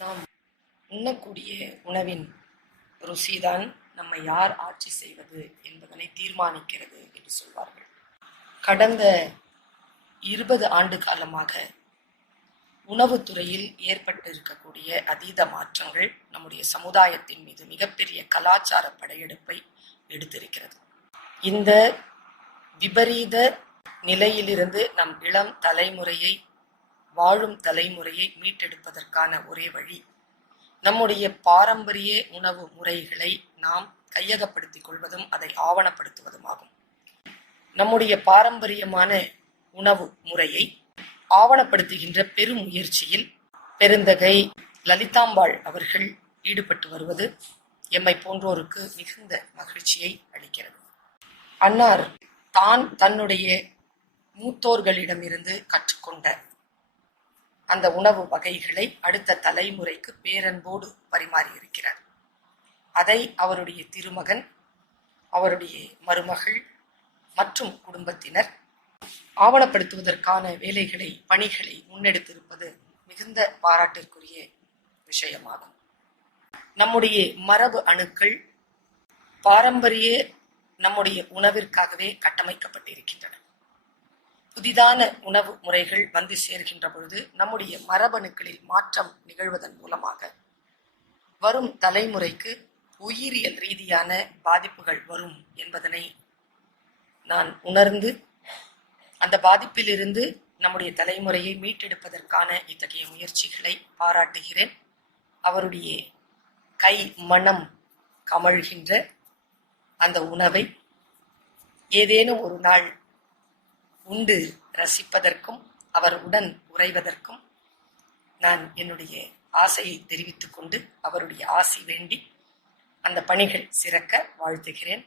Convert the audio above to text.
நாம் உண்ணக்கூடிய உணவின் ருசிதான் நம்மை யார் ஆட்சி செய்வது என்பதனை தீர்மானிக்கிறது என்று சொல்வார்கள். கடந்த 20 ஆண்டு காலமாக உணவுத்துறையில் ஏற்பட்டிருக்கக்கூடிய அதீத மாற்றங்கள் நம்முடைய சமுதாயத்தின் மீது மிகப்பெரிய கலாச்சார படையெடுப்பை எடுத்திருக்கிறது. இந்த விபரீத நிலையிலிருந்து நம் இளம் தலைமுறையை, வாழும் தலைமுறையை மீட்டெடுப்பதற்கான ஒரே வழி நம்முடைய பாரம்பரிய உணவு முறைகளை நாம் கையகப்படுத்திக் கொள்வதும் அதை ஆவணப்படுத்துவதுமாகும். நம்முடைய பாரம்பரியமான உணவு முறையை ஆவணப்படுத்துகின்ற பெரும் முயற்சியில் பெருந்தகை லலிதாம்பாள் அவர்கள் ஈடுபட்டு வருவது எம்மை போன்றோருக்கு மிகுந்த மகிழ்ச்சியை அளிக்கிறது. அன்னார் தான் தன்னுடைய மூத்தோர்களிடமிருந்து கற்றுக்கொண்ட அந்த உணவு வகைகளை அடுத்த தலைமுறைக்கு பேரன்போடு பரிமாறியிருக்கிறார். அதை அவருடைய திருமகன், அவருடைய மருமகள் மற்றும் குடும்பத்தினர் ஆவணப்படுத்துவதற்கான வேலைகளை, பணிகளை முன்னெடுத்திருப்பது மிகுந்த பாராட்டிற்குரிய விஷயமாகும். நம்முடைய மரபு அணுக்கள் பாரம்பரிய நம்முடைய உணவிற்காகவே கட்டமைக்கப்பட்டிருக்கின்றன. புதிதான உணவு முறைகள் வந்து சேர்கின்ற பொழுது நம்முடைய மரபணுக்களில் மாற்றம் நிகழ்வதன் மூலமாக வரும் தலைமுறைக்கு உயிரியல் ரீதியான பாதிப்புகள் வரும் என்பதனை நான் உணர்ந்து அந்த பாதிப்பிலிருந்து நம்முடைய தலைமுறையை மீட்டெடுப்பதற்கான இத்தகைய முயற்சிகளை பாராட்டுகிறேன். அவருடைய கை மனம் கமழ்கின்ற அந்த உணவை ஏதேனும் ஒரு நாள் உண்டு ரசிப்பதற்கும் அவர் உடன் உறைவதற்கும் நான் என்னுடைய ஆசையை தெரிவித்துக் கொண்டு அவருடைய ஆசி வேண்டி அந்த பணிகள் சிறக்க வாழ்த்துகிறேன்.